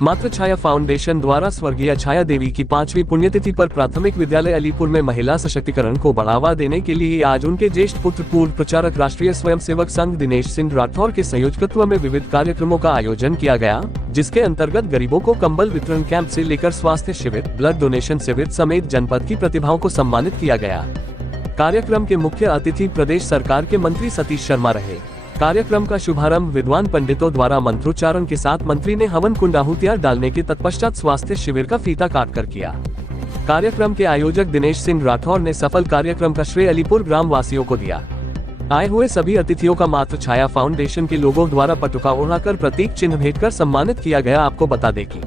मातृ छाया फाउंडेशन द्वारा स्वर्गीय छाया देवी की 5वीं पुण्यतिथि पर प्राथमिक विद्यालय अलीपुर में महिला सशक्तिकरण को बढ़ावा देने के लिए आज उनके ज्येष्ठ पुत्र पूर्व प्रचारक राष्ट्रीय स्वयंसेवक संघ दिनेश सिंह राठौर के संयोजकत्व में विविध कार्यक्रमों का आयोजन किया गया, जिसके अंतर्गत गरीबों को कंबल वितरण कैंप से लेकर स्वास्थ्य शिविर, ब्लड डोनेशन शिविर समेत जनपद की प्रतिभाओं को सम्मानित किया गया। कार्यक्रम के मुख्य अतिथि प्रदेश सरकार के मंत्री सतीश शर्मा रहे। कार्यक्रम का शुभारंभ विद्वान पंडितों द्वारा मंत्रोच्चारण के साथ मंत्री ने हवन कुंड आहुतियां डालने के तत्पश्चात स्वास्थ्य शिविर का फीता काटकर किया। कार्यक्रम के आयोजक दिनेश सिंह राठौर ने सफल कार्यक्रम का श्रेय अलीपुर ग्राम वासियों को दिया। आए हुए सभी अतिथियों का मातृ छाया फाउंडेशन के लोगों द्वारा पटुका ओढ़ाकर प्रतीक चिन्ह भेंट कर सम्मानित किया गया। आपको बता दें कि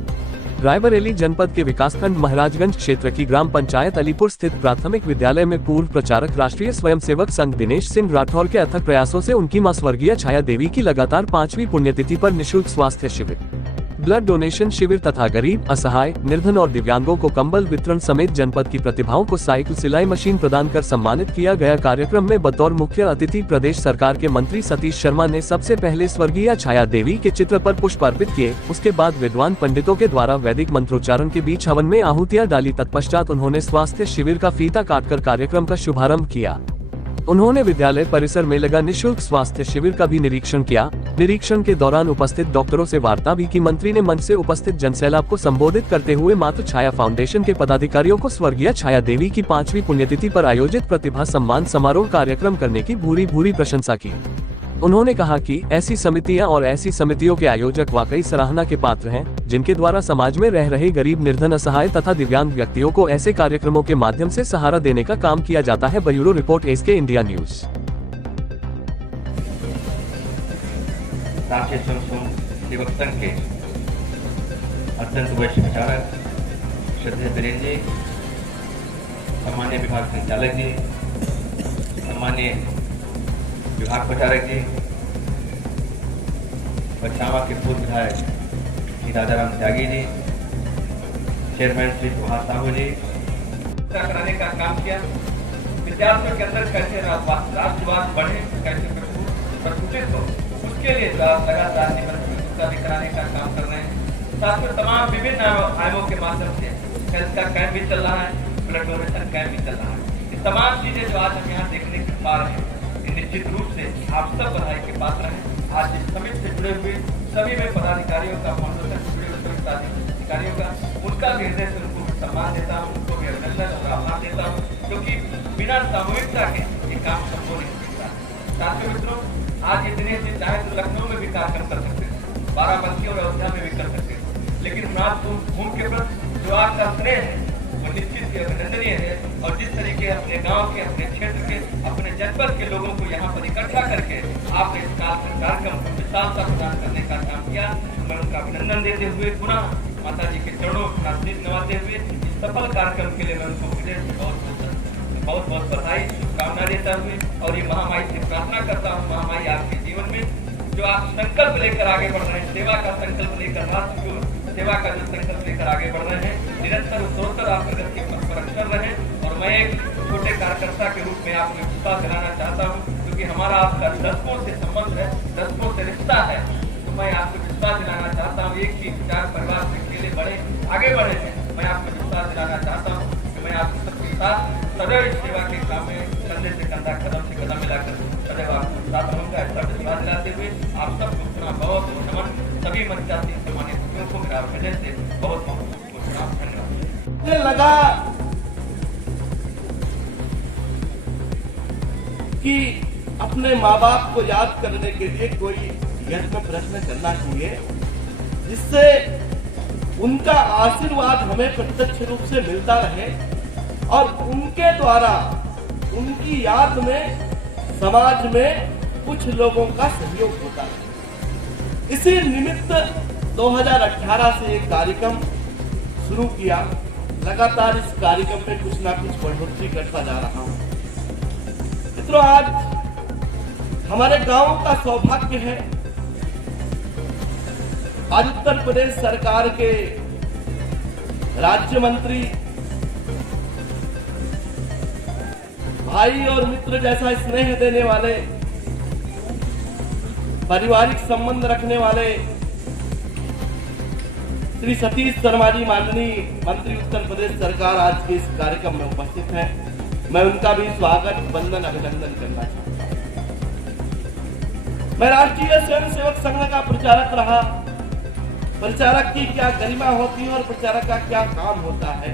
रायबरेली जनपद के विकासखंड महाराजगंज क्षेत्र की ग्राम पंचायत अलीपुर स्थित प्राथमिक विद्यालय में पूर्व प्रचारक राष्ट्रीय स्वयंसेवक संघ दिनेश सिंह राठौर के अथक प्रयासों से उनकी मां स्वर्गीय छाया देवी की लगातार 5वीं पुण्यतिथि पर निःशुल्क स्वास्थ्य शिविर, ब्लड डोनेशन शिविर तथा गरीब, असहाय, निर्धन और दिव्यांगों को कंबल वितरण समेत जनपद की प्रतिभाओं को साइकिल सिलाई मशीन प्रदान कर सम्मानित किया गया। कार्यक्रम में बतौर मुख्य अतिथि प्रदेश सरकार के मंत्री सतीश शर्मा ने सबसे पहले स्वर्गीय छाया देवी के चित्र पर पुष्प अर्पित किए। उसके बाद विद्वान पंडितों के द्वारा वैदिक मंत्रोच्चारण के बीच हवन में आहुतियां डाली। तत्पश्चात उन्होंने स्वास्थ्य शिविर का फीता काटकर कार्यक्रम का शुभारंभ किया। उन्होंने विद्यालय परिसर में लगा निःशुल्क स्वास्थ्य शिविर का भी निरीक्षण किया। निरीक्षण के दौरान उपस्थित डॉक्टरों से वार्ता भी की। मंत्री ने मंच से उपस्थित जनसैलाब को संबोधित करते हुए मातृ छाया फाउंडेशन के पदाधिकारियों को स्वर्गीय छाया देवी की 5वीं पुण्यतिथि पर आयोजित प्रतिभा सम्मान समारोह कार्यक्रम करने की भूरी भूरी प्रशंसा की। उन्होंने कहा कि ऐसी समितियां और ऐसी समितियों के आयोजक वाकई सराहना के पात्र हैं, जिनके द्वारा समाज में रह रहे गरीब, निर्धन, असहाय तथा दिव्यांग व्यक्तियों को ऐसे कार्यक्रमों के माध्यम से सहारा देने का काम किया जाता है। Bureau report SK India news. Rashtriya Swayamsevak संघ के अत्यंत वरिष्ठ प्रचारक श्रद्धेय बीरेन जी, सम्मान्य विभाग संचालक जी, सम्मान्य विभाग प्रचारक जी, पछावा के पूर्व विधायक श्री राजाराम त्यागी जी, चेयरमैन श्री सुभाष साहू जी, कराने का काम किया। विद्यार्थियों के अंदर कैसे राष्ट्रवाद बढ़े, कैसे प्रस्फुटित हो, उसके लिए लगातार निबंध कराने का काम कर रहे हैं। साथ में तमाम विभिन्न आयामों के माध्यम से हेल्थ का कैंप भी चल रहा है, ब्लड डोनेशन कैंप भी चल रहा है। ये तमाम चीजें जो आज हम यहाँ देखने के पा रहे हैं, निश्चित रूप से आप सब बधाई के पात्र हैं। आज इस समिति से जुड़े हुए सभी में पदाधिकारियों का, फाउंडेशन से जुड़े हुए पदाधिकारियों का, उनका भी हृदय से उनको सम्मान देता हूँ, उनको भी अभिनंदन और आभार देता हूँ, क्योंकि बिना सामूहिकता के ये काम संभव नहीं सकता। साथियों मित्रों, आज ये दिनेश जी चाहे तो लखनऊ में भी कार्यक्रम कर सकते हैं, बाराबंकी और अयोध्या में भी कर सकते हैं, लेकिन मातृभूमि के प्रति जो आपका स्नेह है वो निश्चित ही अभिनंदनीय है। और जिस तरीके अपने गांव के, अपने क्षेत्र के, अपने जनपद के लोगों को यहाँ पर इकट्ठा करके आपने इस कार्यक्रम को विशालता प्रदान करने का काम किया, मैं उनका अभिनंदन देते हुए पुनः माता जी के चरणों का शीश नवाते हुए इस सफल कार्यक्रम के लिए मैं उनको हृदय से बहुत बहुत बधाई, शुभकामना देता हुए और ये महामाई से प्रार्थना करता हूँ, महामाई आपके जीवन में जो आप संकल्प लेकर आगे बढ़ रहे हैं, सेवा का संकल्प लेकर, राष्ट्र को सेवा का जो संकल्प लेकर आगे बढ़ रहे हैं, निरंतर उत्तरोत्तर आप प्रगति के पथ पर अग्रसर रहें। और मैं एक छोटे कार्यकर्ता के रूप में आपको विश्वास दिलाना चाहता हूँ, क्योंकि हमारा आपका दशकों से संबंध है, दशकों से रिश्ता है, तो मैं आपको विश्वास दिलाना चाहता हूँ, एक ही विचार परिवार से अकेले बढ़े, आगे बढ़े हैं। मैं आपको विश्वास दिलाना चाहता हूँ कि मैं आपके सबके साथ सदैव सेवा के काम में कंधे से कंधा, कदम से कदम मिलाकर सदैव आपको साथ रहूंगा। ऐसा विश्वास दिलाते हुए आप सबको पुनः बहुत नमन, सभी मंचासी सम्मानित अतिथियों को मेरा हृदय से बहुत बहुत धन्यवाद। लगा कि अपने माँ बाप को याद करने के लिए कोई यज्ञ प्रश्न करना चाहिए, जिससे उनका आशीर्वाद हमें प्रत्यक्ष रूप से मिलता रहे और उनके द्वारा, उनकी याद में समाज में कुछ लोगों का सहयोग होता है। इसी निमित्त 2018 से एक कार्यक्रम शुरू किया। लगातार इस कार्यक्रम में कुछ ना कुछ बढ़ोतरी करता जा रहा हूं। मित्रों, आज हमारे गांव का सौभाग्य है, आज उत्तर प्रदेश सरकार के राज्य मंत्री, भाई और मित्र जैसा स्नेह देने वाले, पारिवारिक संबंध रखने वाले श्री सतीश शर्मा जी माननीय मंत्री उत्तर प्रदेश सरकार आज के इस कार्यक्रम में उपस्थित हैं। मैं उनका भी स्वागत वंदन अभिनंदन करना चाहता हूं। मैं राष्ट्रीय स्वयंसेवक संघ का प्रचारक रहा। प्रचारक की क्या गरिमा होती है और प्रचारक का क्या काम होता है,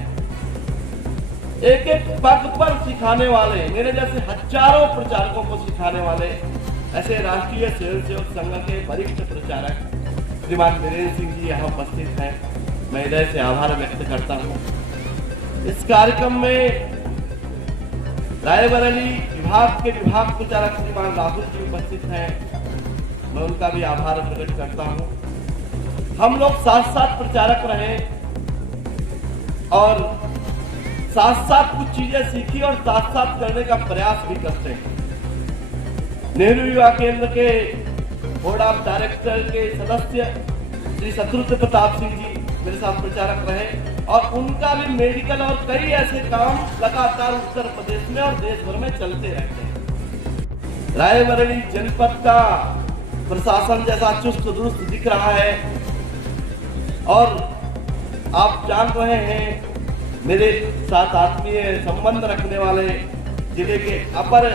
एक एक पग पर सिखाने वाले, मेरे जैसे हजारों प्रचारकों को सिखाने वाले ऐसे राष्ट्रीय स्वयंसेवक संघ के वरिष्ठ प्रचारक श्रीमान वीरेंद्र सिंह जी यहाँ उपस्थित हैं। मैं हृदय से आभार व्यक्त करता हूँ। इस कार्यक्रम में रायबरेली विभाग के विभाग प्रचारक श्रीमान राहुल जी उपस्थित हैं। मैं उनका भी आभार प्रकट करता हूँ। हम लोग साथ साथ प्रचारक रहे और साथ साथ कुछ चीजें सीखी और साथ साथ करने का प्रयास भी करते हैं। नेहरू युवा केंद्र के बोर्ड ऑफ डायरेक्टर के सदस्य श्री शत्रुघ्न प्रताप सिंह जी मेरे साथ प्रचारक रहे और उनका भी मेडिकल और कई ऐसे काम लगातार उत्तर प्रदेश में और देश भर में चलते रहते हैं। रायबरेली जनपद का प्रशासन जैसा चुस्त दुरुस्त दिख रहा है और आप जान रहे हैं मेरे साथ आत्मीय संबंध रखने वाले जिले के अपर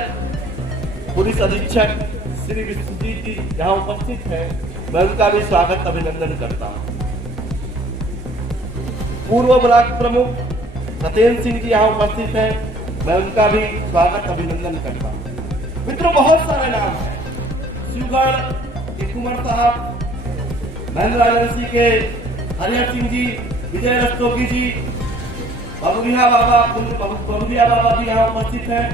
पुलिस अधीक्षक श्री विश्वजीत जी यहाँ उपस्थित हैं। मैं उनका भी स्वागत अभिनंदन करता हूँ। पूर्व ब्लॉक प्रमुख सत्येंद्र सिंह जी यहाँ उपस्थित हैं। मैं उनका भी स्वागत अभिनंदन करता हूँ। मित्रों, बहुत सारे नाम हैं। शिवगढ़ के कुंवर साहब, महेंद्र के हरिहर सिंह जी, विजय रस्तोगी जी, बबुरिया बाबा भी यहाँ उपस्थित हैं।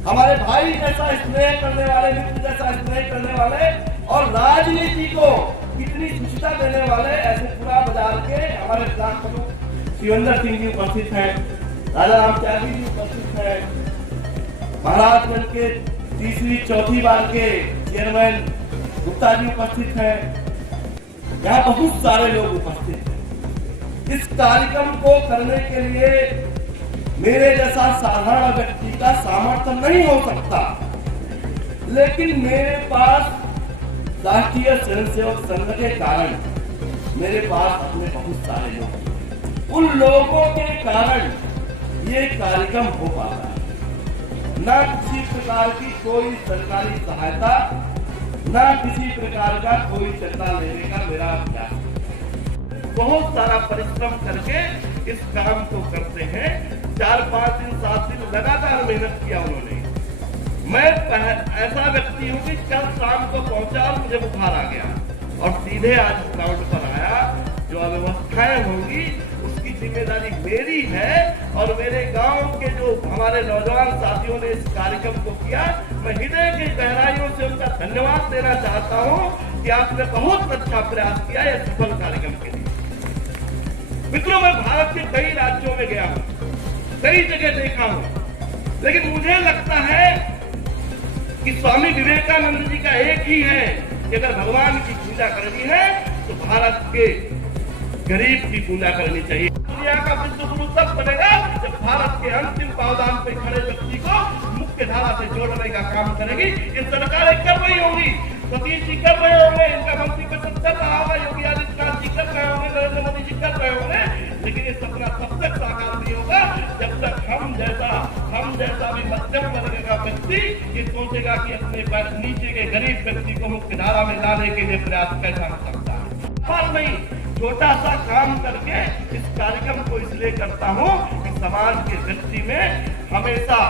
हमारे भाई जैसा स्नेह करने वाले, मित्र जैसा स्नेह करने वाले और राजनीति को कितनी सुचिता देने वाले ऐसे पूरा बाजार के हमारे ब्लॉक प्रमुख शिवेंद्र सिंह जी उपस्थित हैं। राजा राम त्यागी जी उपस्थित हैं। महाराजगंज के तीसरी चौथी बार के चेयरमैन गुप्ता जी उपस्थित हैं। यहाँ बहुत सारे लोग उपस्थित हैं। इस कार्यक्रम को करने के लिए मेरे जैसा साधारण व्यक्ति का सामर्थ्य नहीं हो सकता, लेकिन मेरे पास राष्ट्रीय स्वयंसेवक संघ के कारण मेरे पास अपने बहुत सारे लोग, उन लोगों के कारण ये कार्यक्रम हो पाता है। न किसी प्रकार की कोई सरकारी सहायता, न किसी प्रकार का कोई चंदा लेने का मेरा अभ्यास, बहुत सारा परिश्रम करके इस काम को करते हैं। 4-5 दिन 7 दिन लगातार मेहनत किया उन्होंने। मैं ऐसा व्यक्ति हूँ कि कल शाम को पहुंचा और मुझे बुखार आ गया और सीधे आज ग्राउंड पर आया। जो अव्यवस्थाएं होंगी उसकी जिम्मेदारी मेरी है और मेरे गांव के जो हमारे नौजवान साथियों ने इस कार्यक्रम को किया, मैं हृदय की गहराइयों से उनका धन्यवाद देना चाहता हूँ कि आपने बहुत अच्छा प्रयास किया यह सफल कार्यक्रम के लिए। मित्रों, मैं भारत के कई राज्यों में गया हूँ, कई जगह देखा हूँ, लेकिन मुझे लगता है कि स्वामी विवेकानंद जी का एक ही है कि अगर भगवान की पूजा करनी है तो भारत के गरीब की पूजा करनी चाहिए। दुनिया का विश्व गुरु तब बनेगा जब भारत के अंतिम पावदान पे खड़े व्यक्ति को मुख्य धारा से जोड़ने का काम करेगी। ये सरकारें कर रही होंगी, सतीश जी कर रहे होंगे, इनका मंत्री परिषद कर रहा होगा, योगी आदित्यनाथ जी कर रहे होंगे, नरेंद्र मोदी जी कर रहे होंगे, लेकिन ये सपना तब तक साकार नहीं होगा जब तक हम जैसा भी मध्यम वर्ग का व्यक्ति ये सोचेगा कि अपने नीचे के गरीब व्यक्ति को मुख्य धारा में लाने के लिए प्रयास कैसा हो सकता है। पर नहीं, छोटा सा काम करके इस कार्यक्रम को इसलिए करता हूँ कि समाज के व्यक्ति में हमेशा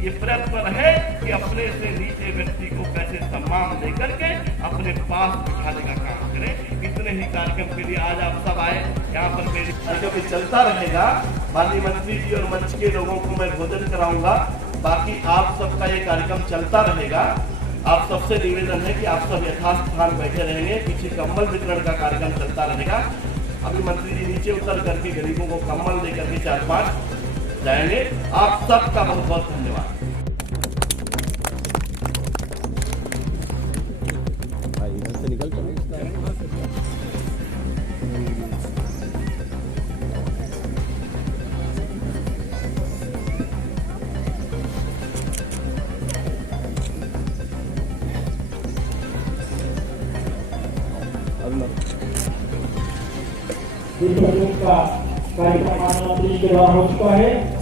ये प्रयत्न रहे कि अपने से नीचे व्यक्ति को कैसे सम्मान देकर के अपने पास बिठाने का काम करें। इतने ही कार्यक्रम के लिए आज आप सब आए। यहाँ पर मेरी कार्यक्रम चलता रहेगा। माननीय मंत्री जी और मंच के लोगों को मैं भोजन कराऊंगा। बाकी आप सबका ये कार्यक्रम चलता रहेगा। आप सबसे निवेदन है कि आप सब यथास्थान बैठे रहेंगे। पीछे कंबल वितरण का कार्यक्रम चलता रहेगा। अभी मंत्री जी नीचे उतर करके गरीबों को कंबल देकर के 4-5 जाएंगे। आप सबका बहुत बहुत धन्यवाद। विश्व का कार्यक्रम माननीय मंत्री के द्वारा हो चुका है।